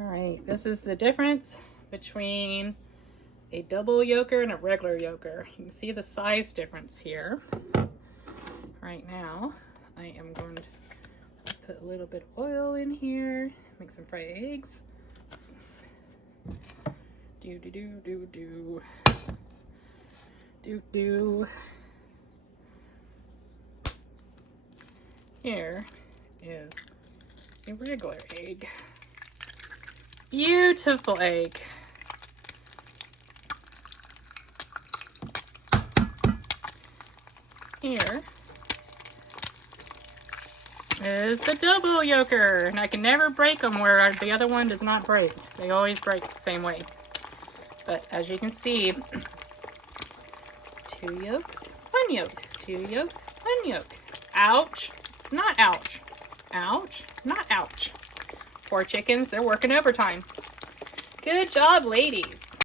All right, this is the difference between a double yolker and a regular yolker. You can see the size difference here. Right now, I am going to put a little bit of oil in here, make some fried eggs. Do do do do do. Do do. Here is a regular egg. Beautiful egg. Here is the double yolker, and I can never break them where the other one does not break. They always break the same way. But as you can see, 2 yolks, 1 yolk, 2 yolks, 1 yolk. Ouch, not ouch. Ouch, not ouch. Poor chickens, they're working overtime. Good job, ladies.